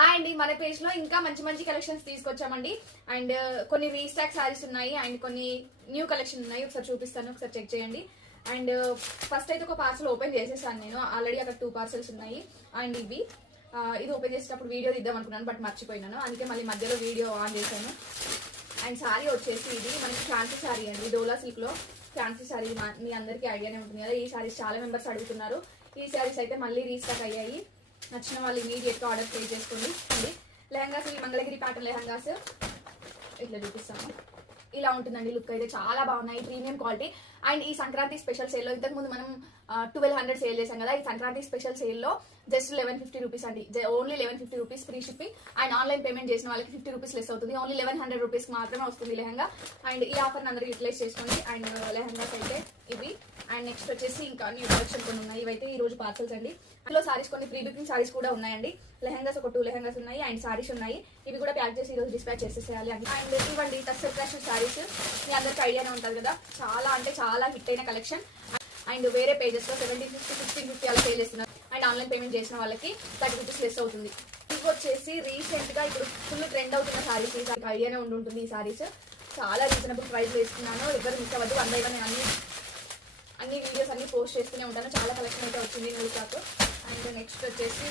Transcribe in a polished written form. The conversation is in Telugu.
హాయ్ అండి, మన పేజ్ లో ఇంకా మంచి మంచి కలెక్షన్స్ తీసుకొచ్చామండి. అండ్ కొన్ని రీస్టాక్ సారీస్ ఉన్నాయి అండ్ కొన్ని న్యూ కలెక్షన్ ఉన్నాయి. ఒకసారి చూపిస్తాను, ఒకసారి చెక్ చేయండి. అండ్ ఫస్ట్ అయితే ఒక పార్సల్ ఓపెన్ చేసేసాను నేను. ఆల్రెడీ అక్కడ 2 పార్సల్స్ ఉన్నాయి. అండ్ ఇది ఓపెన్ చేసేటప్పుడు వీడియో తీద్దాం అనుకున్నాను, బట్ మర్చిపోయినాను. అందుకే మళ్ళీ మధ్యలో వీడియో ఆన్ చేశాను. అండ్ శారీ వచ్చేసి ఇది మనకి ఫ్యాన్సీ శారీ అండి, డోలా సిల్క్ లో ఫ్యాన్సీ శారీ. మీ అందరికీ ఐడియానే ఉంటుంది కదా. ఈ శారీస్ చాలా మెంబర్స్ అడుగుతున్నారు. ఈ శారీస్ అయితే మళ్ళీ రీస్టాక్ అయ్యాయి. నచ్చిన వాళ్ళు ఇమీడియట్గా ఆర్డర్ ప్లేస్ చేసుకోండి. అండి లెహంగాస్, ఈ మంగళగిరి ప్యాటర్న్ లెహంగాస్ ఇట్లా చూపిస్తాము. ఇలా ఉంటుందండి లుక్. అయితే చాలా బాగున్నాయి, ప్రీమియం క్వాలిటీ. అండ్ ఈ సంక్రాంతి స్పెషల్ సేల్లో ఇంతకుముందు మనం 1200 సేల్ చేసాం కదా. ఈ సంక్రాంతి స్పెషల్ సేల్లో జస్ట్ 1150 రూపీస్ అండి. Only 1150 rupees free shipping. And online payment చేసిన వాళ్ళకి 50 రూపీస్ లెస్ అవుతుంది. ఓన్లీ 1100 రూపీస్ మాత్రమే వస్తుంది లెహంగా. అండ్ ఈ ఆఫర్ని అందరూ యూటిలైజ్ చేసుకోండి. అండ్ లెహంగాస్ అయితే ఇవి. అండ్ నెక్స్ట్ వచ్చేసి ఇంకా న్యూ కలెక్షన్ కొన్ని ఉన్నాయి. ఇవైతే ఈ రోజు పార్సల్స్ అండి. అందులో సారీస్ కొన్ని ప్రీ బుకింగ్ సారీస్ కూడా ఉన్నాయండి. లెహంగాస్ ఒక 2 లెహంగాస్ ఉన్నాయి అండ్ సారీస్ ఉన్నాయి. ఇవి కూడా ప్యాక్ చేసి ఈ రోజు డిస్పాచ్ చేసేసేయాలి. అండ్ ఇవ్వండి టస్సర్ క్రాష్ సారీస్. మీ అందరికి ఐడియానే ఉంటుంది కదా, చాలా అంటే చాలా హిట్ అయిన కలెక్షన్. అండ్ వేరే పేజెస్ లో 1750, 1650 అలా సేల్ చేస్తున్నారు. అండ్ ఆన్లైన్ పేమెంట్ చేసిన వాళ్ళకి 30 రూపీస్ లెస్ అవుతుంది. ఇవి వచ్చేసి రీసెంట్ గా ఇప్పుడు ఫుల్ ట్రెండ్ అవుతున్న సారీస్. ఐడియానే ఉంటుంది. ఈ సారీస్ చాలా రీజనబుల్ ప్రైస్ లో ఇస్తున్నాను. ఎవరు మిస్ అవ్వద్దు. 1 by 1 అన్ని వీడియోస్ అన్ని పోస్ట్ చేస్తూనే ఉంటాను. చాలా కలెక్షన్ అయితే వచ్చింది న్యూ స్టాక్. అండ్ నెక్స్ట్ వచ్చేసి